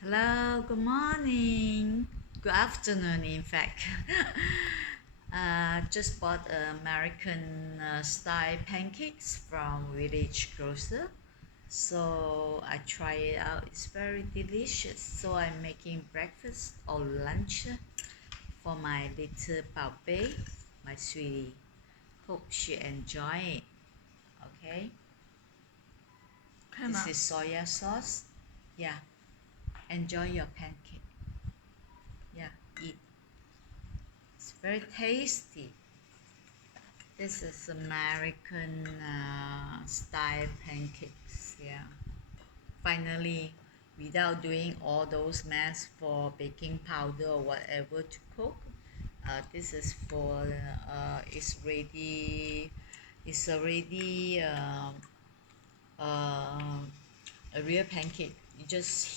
Hello, good morning, good afternoon, in fact. Just bought American style pancakes from Village Grocer. So I try it out. It's very delicious. So I'm making breakfast or lunch for my little Baobei, my sweetie. Hope she enjoy it. Okay. This 可以吗？is soya sauce. Yeah. Enjoy your pancake. Yeah. Eat. It's very tasty. This is American style pancakes. Yeah. Finally, without doing all those mess for baking powder or whatever to cook, this is for it's ready. It's already a real pancake. You just heat